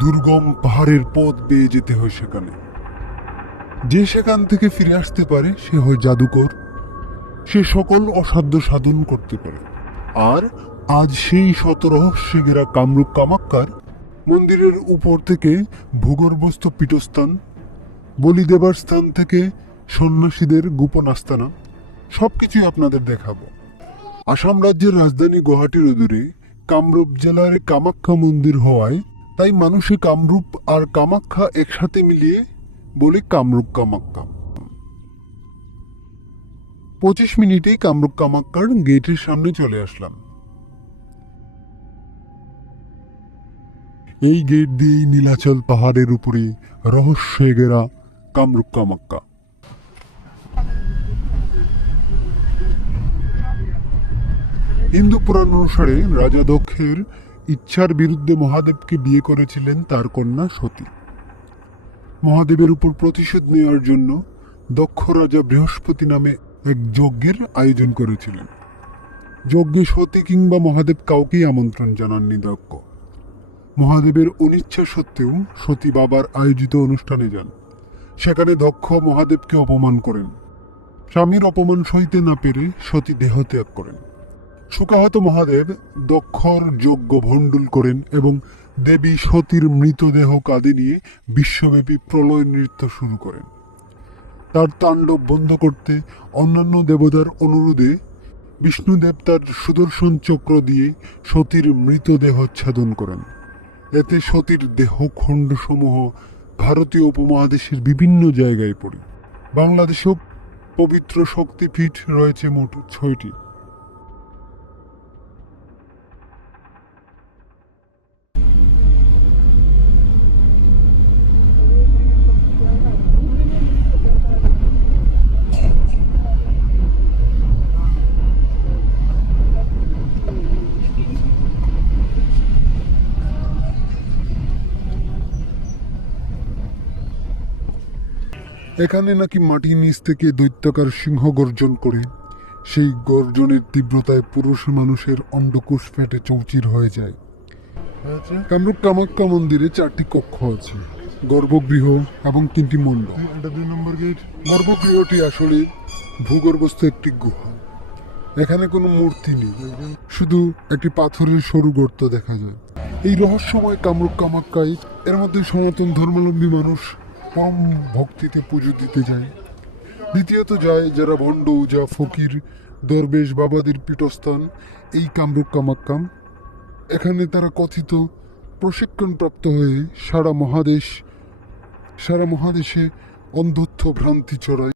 দুর্গম পাহাড়ের পথ বেয়ে যেতে হয় সেখানে। যে সেখান থেকে ফিরে আসতে পারে, সে হয় জাদুকর। সে সকল অসাধ্য সাধন করতে পারে। আর আজ সেই শত রহস্যে ঘেরা কামরূপ কামাক্কার মন্দিরের উপর থেকে ভূগর্ভস্থ পীঠস্থান বলি দেবার স্থান থেকে সন্ন্যাসীদের গোপন আস্তানা সবকিছুই আপনাদের দেখাবো। আসাম রাজ্যের রাজধানী গুয়াহাটির অদূরে কামরূপ জেলার কামাখ্যা মন্দির হওয়ায় তাই মানুষে কামরূপ আর কামাখ্যা একসাথে মিলিয়ে বলে কামরূপ কামাখ্যা। পঁচিশ মিনিটেই কামরূপ কামাক্কার গেটের সামনে চলে আসলাম। এই গেট দিয়েই নীলাচল পাহাড়ের উপরে রহস্যে ঘেরা কামরূপ কামাক্কা হিন্দু পুরাণ অনুসারে রাজা দক্ষের ইচ্ছার বিরুদ্ধে মহাদেবকে বিয়ে করেছিলেন তার কন্যা সতী। মহাদেবের উপর প্রতিশোধ নেওয়ার জন্য দক্ষ রাজা বৃহস্পতি নামে এক যজ্ঞের আয়োজন করেছিলেন। যজ্ঞে সতী কিংবা মহাদেব কাউকেই আমন্ত্রণ জানাননি দক্ষ। মহাদেবের অনিচ্ছা সত্ত্বেও সতী বাবার আয়োজিত অনুষ্ঠানে যান। সেখানে দক্ষ মহাদেবকে অপমান করেন। স্বামীর অপমান সইতে না পেরে সতী দেহত্যাগ করেন। শোকাহত মহাদেব দক্ষর যজ্ঞ ভণ্ডুল করেন এবং দেবী সতীর মৃতদেহ কাঁধে নিয়ে বিশ্বব্যাপী প্রলয় নৃত্য শুরু করেন। তার তাণ্ডব বন্ধ করতে অন্যান্য দেবতার অনুরোধে বিষ্ণুদেব তার সুদর্শন চক্র দিয়ে সতীর মৃতদেহ ছেদন করেন। এতে সতীর দেহখণ্ডসমূহ ভারতীয় উপমহাদেশের বিভিন্ন জায়গায় পড়ে। বাংলাদেশেও পবিত্র শক্তিপীঠ রয়েছে মোট ছয়টি। এখানে নাকি মাটির নিচ থেকে দৈত্যাকার সিংহ গর্জন করে। সেই গর্জনের তীব্রতায় পুরুষ মানুষের অন্ডকোষ ফেটে চৌচির হয়ে যায়। কামরূপ কামাখ্যা মন্দিরে চারটি কক্ষ আছে, গর্ভগৃহ এবং তিনটি মণ্ডপ। গর্ভগৃহটি আসলে ভূগর্ভস্থ একটি গুহা। এখানে কোনো মূর্তি নেই, শুধু একটি পাথরের সরু গর্ত দেখা যায়। এই রহস্যময় কামরূপ কামাক্কায় এর মধ্যে সনাতন ধর্মাবলম্বী মানুষ পরম ভক্তিতে পুজো দিতে যায়। দ্বিতীয়ত যায় যারা ভণ্ড, যা ফকির, দরবেশ, বাবাদের পীঠস্থান, এই কামরূপ কামাক্কাম এখানে তারা কথিত প্রশিক্ষণপ্রাপ্ত হয়ে সারা মহাদেশ, সারা মহাদেশে অন্ধত্ব ভ্রান্তি চড়ায়